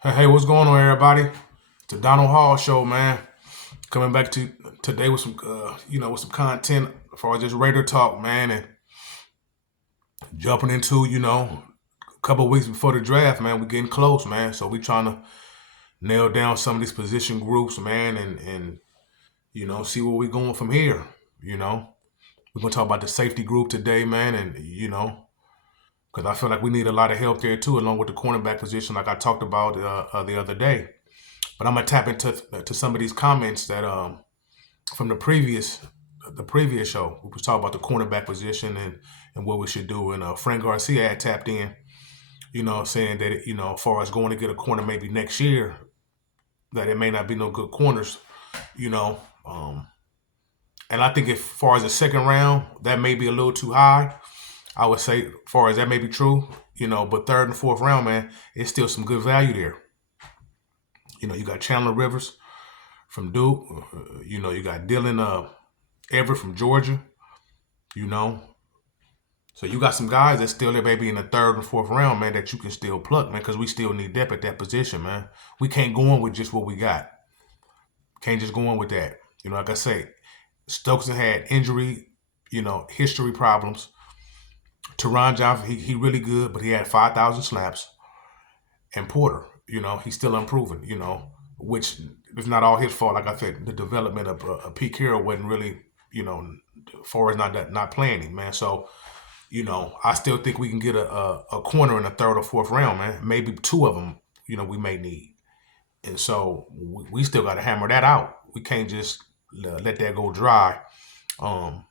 Hey, what's going on, everybody? It's the Donald Hall Show, man. Coming back to today with some, with some content as far as just Raider talk, man, and jumping into, a couple of weeks before the draft, man. We're getting close, man. So we trying to nail down some of these position groups, man, and see where we're going from here. You know, we're gonna talk about the safety group today, man, and because I feel like we need a lot of help there too, along with the cornerback position, like I talked about the other day. But I'm gonna tap into to some of these comments that from the previous show. We was talking about the cornerback position and what we should do. And Frank Garcia had tapped in, saying that as far as going to get a corner maybe next year, that it may not be no good corners, you know. And I think if far as the second round, that may be a little too high. I would say, as far as that may be true, but third and fourth round, man, it's still some good value there. You got Chandler Rivers from Duke. You got Dylan Everett from Georgia. You know, so you got some guys that still there, maybe in the third and fourth round, man, that you can still pluck, man, because we still need depth at that position, man. We can't go on with just what we got. Can't just go on with that. Like I say, Stokes had injury, history problems. Teron Johnson, he really good, but he had 5,000 snaps. And Porter, he's still improving, which is not all his fault. Like I said, the development of Pete Carroll wasn't really, far as not playing him, man. So, I still think we can get a corner in the third or fourth round, man. Maybe two of them, we may need. And so we still got to hammer that out. We can't just let that go dry, um,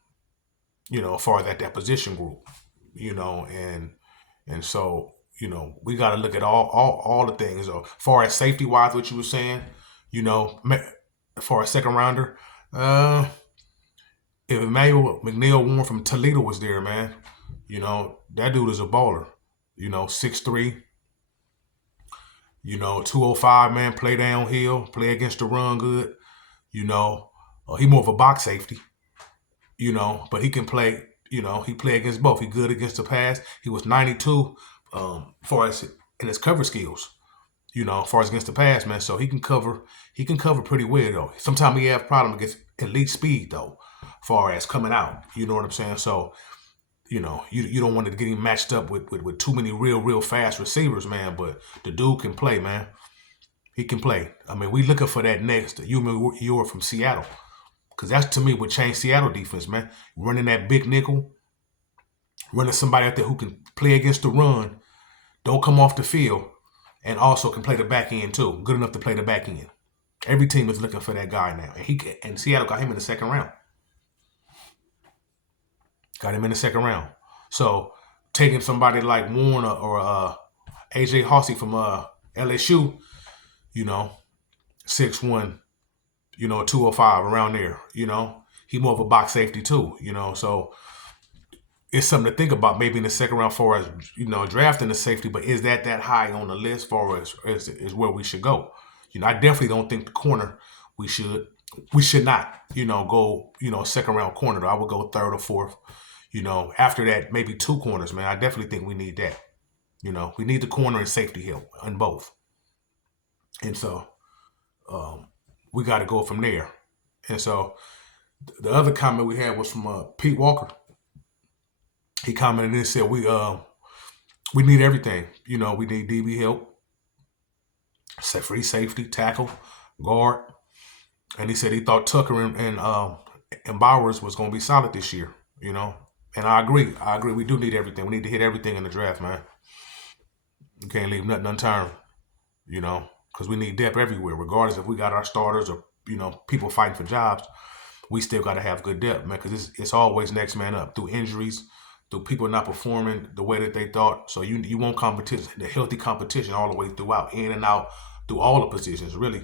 as far as that position group, and so, we got to look at all the things. As far as safety wise, what you were saying, as far as second rounder, if Emmanuel McNeil Warren from Toledo was there, man, that dude is a baller. 6'3", 205, man, play downhill, play against the run good. He more of a box safety, but he can play, he play against both. He good against the pass. He was 92 far as in his cover skills, as far as against the pass, man. So he can cover pretty well though. Sometimes he have problem against elite speed though, far as coming out. You know what I'm saying? So you don't want to get him matched up with too many real fast receivers, man. But the dude can play, man. He can play. I mean, we looking for that next. You're from Seattle, because that's to me what changed Seattle defense, man. Running that big nickel, running somebody out there who can play against the run, don't come off the field, and also can play the back end too. Good enough to play the back end. Every team is looking for that guy now, and Seattle got him in the second round. Got him in the second round. So taking somebody like Warner or AJ Hossey from LSU, you know, 6'1", 205 around there, he more of a box safety too, so it's something to think about maybe in the second round for us, drafting the safety, but is that high on the list for us is where we should go? I definitely don't think the corner we should not, go, second round corner. I would go third or fourth. After that, maybe two corners, man. I definitely think we need that. We need the corner and safety help on both. And so we got to go from there. And so the other comment we had was from Pete Walker. He commented and said we need everything. We need DB help, free safety, tackle, guard. And he said he thought Tucker and Bowers was going to be solid this year. And I agree. We do need everything. We need to hit everything in the draft, man. We can't leave nothing unturned. Because we need depth everywhere, regardless if we got our starters or people fighting for jobs. We still got to have good depth, man, because it's always next man up through injuries, through people not performing the way that they thought. So you want competition, the healthy competition all the way throughout, in and out, through all the positions, really.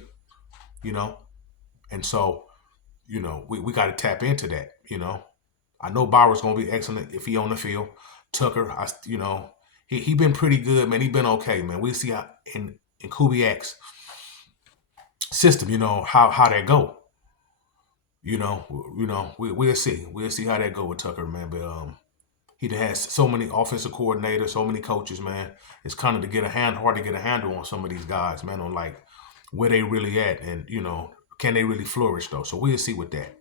And so, we got to tap into that. I know Bauer's gonna be excellent if he on the field. Tucker, he been pretty good, man. He been okay, man. We'll see how in Kubiak's system, how that go. We'll see. We'll see how that go with Tucker, man. But He has so many offensive coordinators, so many coaches, man. It's kind of hard to get a handle on some of these guys, man, on like where they really at, and can they really flourish though? So we'll see with that,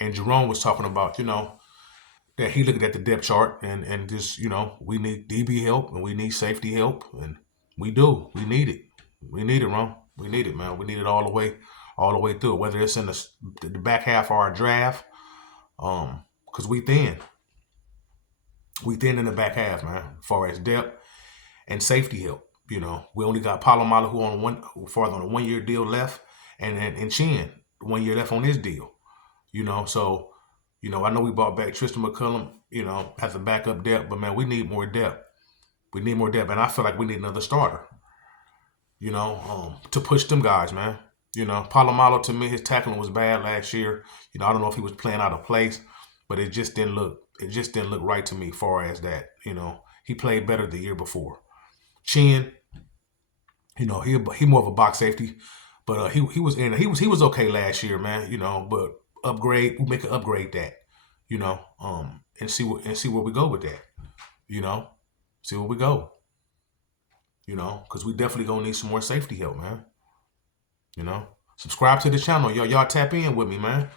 And Jerome was talking about, that he looked at the depth chart and just, we need DB help and we need safety help, and we do. We need it. We need it, Ron. We need it, man. We need it all the way through. Whether it's in the back half of our draft, because we thin in the back half, man. As far as depth and safety help, we only got Palomalo who on a 1 year deal left, and Chin 1 year left on his deal, So, I know we brought back Tristan McCullum, as a backup depth, but man, we need more depth. We need more depth, and I feel like we need another starter, to push them guys, man. Palomalo, to me, his tackling was bad last year. I don't know if he was playing out of place, but it just didn't look right to me as far as that. He played better the year before. Chin, he more of a box safety, but he was okay last year, man. But we make an upgrade that, and see where we go with that. See where we go. Because we definitely gonna need some more safety help, man. Subscribe to the channel, y'all tap in with me, man.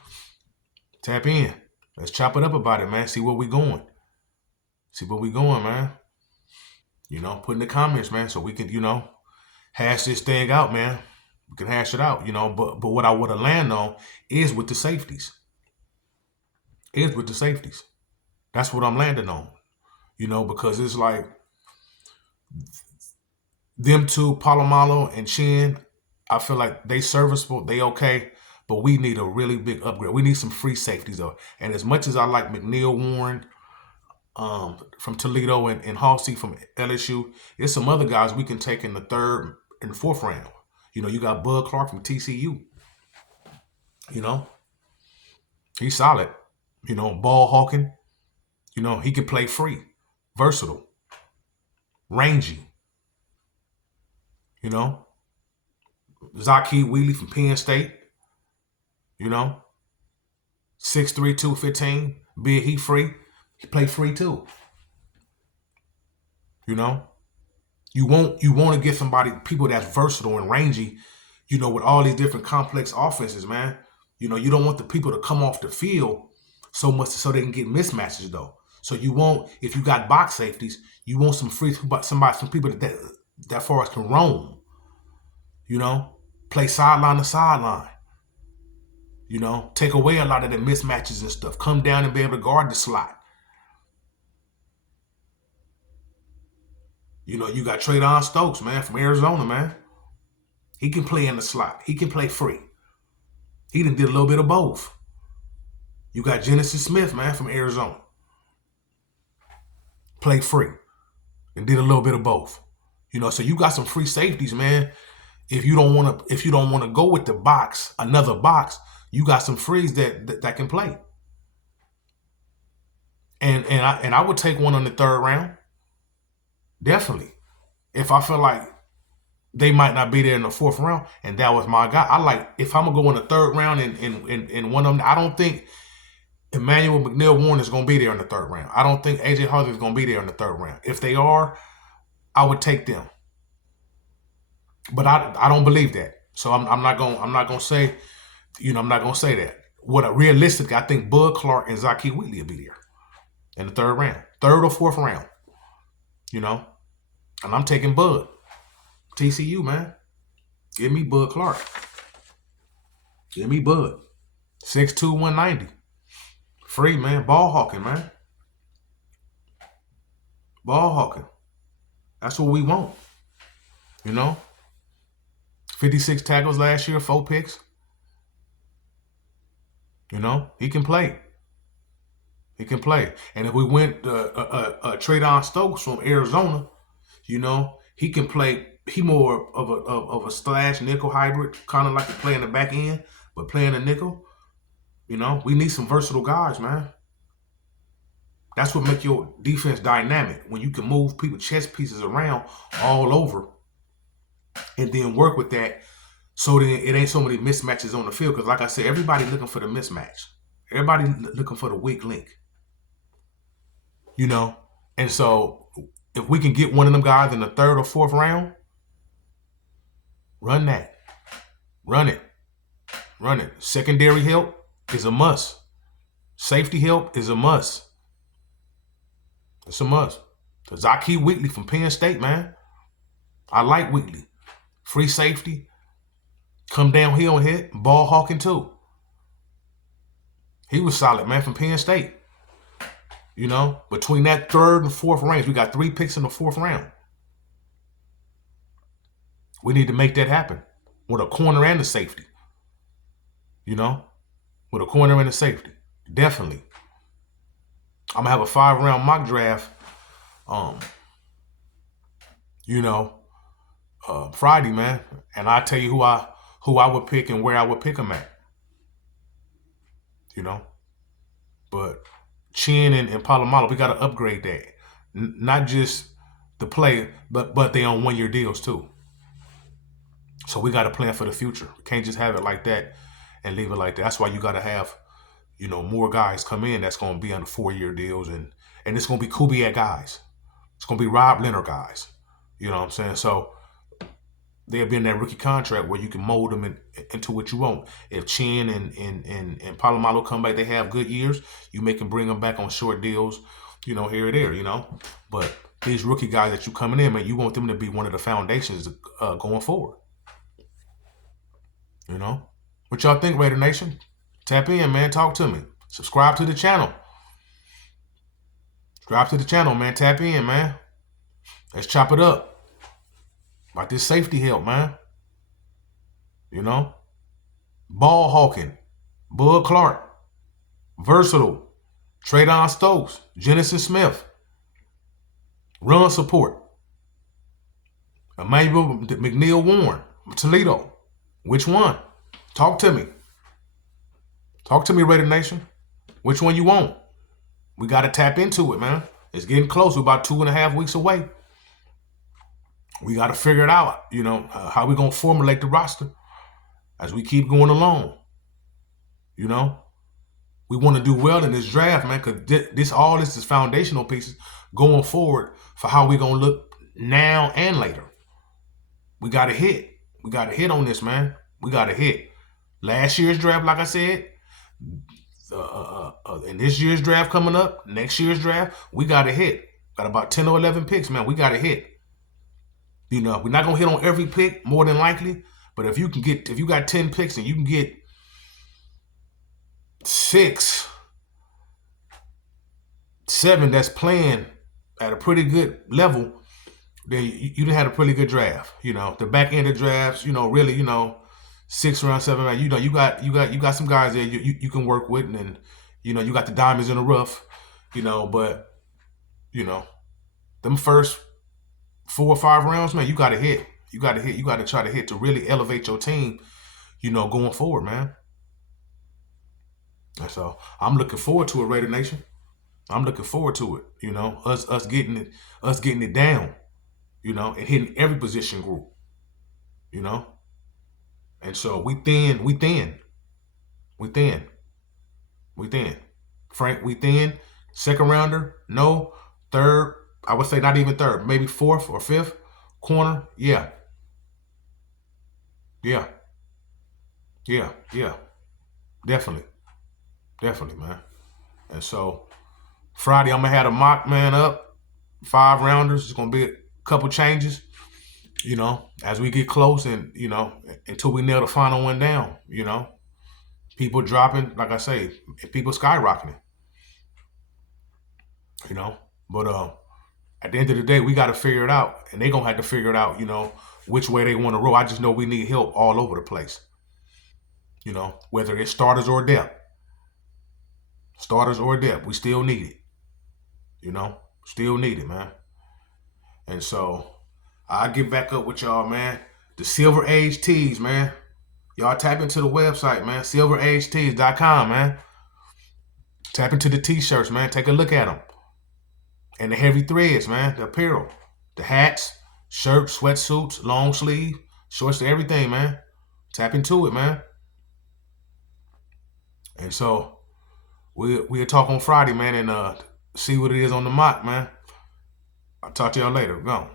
Tap in. Let's chop it up about it, man. See where we going. Man. Put in the comments, man, so we can, hash this thing out, man. We can hash it out, But what I want to land on is with the safeties. That's what I'm landing on, because it's like them two, Palomalo and Chin, I feel like they serviceable, they okay, but we need a really big upgrade. We need some free safeties, though. And as much as I like McNeil Warren from Toledo and Halsey from LSU, there's some other guys we can take in the third and fourth round. You got Bud Clark from TCU. He's solid. Ball hawking. He can play free, versatile, rangy. Zaki Wheatley from Penn State. 6'3", 215. Big, he free. He play free too. You want to get people that's versatile and rangy, with all these different complex offenses, man. You don't want the people to come off the field so much so they can get mismatches though. So if you got box safeties, you want some people that far as can roam. Play sideline to sideline. Take away a lot of the mismatches and stuff. Come down and be able to guard the slot. You got Traydon Stokes, man, from Arizona, man. He can play in the slot. He can play free. He done did a little bit of both. You got Genesis Smith, man, from Arizona. Play free. And did a little bit of both. So you got some free safeties, man. If you don't want to go with the box, another box, you got some frees that can play. And I would take one on the third round. Definitely. If I feel like they might not be there in the fourth round, and that was my guy. If I'm gonna go in the third round and one of them, I don't think Emmanuel McNeil Warren is gonna be there in the third round. I don't think AJ Harvey is gonna be there in the third round. If they are, I would take them. But I don't believe that. So I'm not gonna say, I'm not gonna say that. Realistically, I think Bud Clark and Zaki Wheatley will be there in the third round, third or fourth round. And I'm taking Bud. TCU, man. Give me Bud Clark. Give me Bud. 6'2", 190. Free, man. Ball hawking, man. Ball hawking. That's what we want. 56 tackles last year, 4 picks. He can play. He can play. And if we went Traydon Stokes from Arizona, he can play. He more of a slash nickel hybrid, kind of like to play in the back end, but playing a nickel. We need some versatile guys, man. That's what make your defense dynamic, when you can move people chess pieces around all over and then work with that so then it ain't so many mismatches on the field. Because like I said, everybody looking for the mismatch. Everybody looking for the weak link. you know. And so if we can get one of them guys in the third or fourth round, run that. Run it. Run it. Secondary help is a must. Safety help is a must. It's a must. Because I keep Wheatley from Penn State, man. I like Wheatley. Free safety. Come downhill and hit. Ball hawking too. He was solid, man, from Penn State. You know, between that third and fourth range, we got 3 picks in the fourth round. We need to make that happen with a corner and a safety. You know, with a corner and a safety. Definitely. I'm gonna have a 5-round mock draft. Friday, man, and I'll tell you who I would pick and where I would pick them at. You know, but Chin and Palomalo, we got to upgrade that. Not just the player, but they on 1-year deals too. So we got to plan for the future. We can't just have it like that and leave it like that. That's why you got to have, more guys come in that's going to be on the 4-year deals, and it's going to be Kubiak guys. It's going to be Rob Leonard guys. You know what I'm saying? So they'll be in that rookie contract where you can mold them into what you want. If Chin and Palomalo come back, they have good years, you can bring them back on short deals, here or there, But these rookie guys that you coming in, man, you want them to be one of the foundations going forward. What y'all think, Raider Nation? Tap in, man. Talk to me. Subscribe to the channel. Subscribe to the channel, man. Tap in, man. Let's chop it up. About this safety help, man. Ball hawking. Bud Clark. Versatile. Traydon Stokes. Jennison Smith. Run support. Emmanuel McNeil Warren. Toledo. Which one? Talk to me. Talk to me, Raider Nation. Which one you want? We got to tap into it, man. It's getting close. We're about 2.5 weeks away. We got to figure it out, how we going to formulate the roster as we keep going along. We want to do well in this draft, man, because this is foundational pieces going forward for how we going to look now and later. We got to hit. We got to hit on this, man. We got to hit. Last year's draft, like I said, and this year's draft coming up, next year's draft, we got to hit. Got about 10 or 11 picks, man. We got to hit. We're not going to hit on every pick, more than likely. But if you got 10 picks and you can get 6, 7 that's playing at a pretty good level, then you done had a pretty good draft. The back end of drafts, really, 6 round, 7 round, you got some guys there you can work with, and you got the diamonds in the rough, but them first 4 or 5 rounds, man, you got to hit. You got to try to hit to really elevate your team, going forward, man. And so I'm looking forward to it, Raider Nation. I'm looking forward to it. Us getting it down, and hitting every position group, And so we thin. Frank, we thin. Second rounder, no. Third, I would say not even third, maybe 4th or 5th corner. Yeah. Definitely, man. And so Friday, I'm going to have a mock man up, 5 rounders. It's going to be a couple changes, as we get close and, until we nail the final one down, people dropping, like I say, people skyrocketing, but at the end of the day, we got to figure it out, and they're going to have to figure it out, which way they want to roll. I just know we need help all over the place, whether it's starters or depth. Starters or depth, we still need it, still need it, man. And so I'll get back up with y'all, man. The Silver Age Tees, man. Y'all tap into the website, man. SilverAgeTees.com, man. Tap into the t-shirts, man. Take a look at them. And the heavy threads, man. The apparel. The hats, shirts, sweatsuits, long sleeve, shorts, everything, man. Tap into it, man. And so we'll talk on Friday, man. And see what it is on the mock, man. I'll talk to y'all later. Go.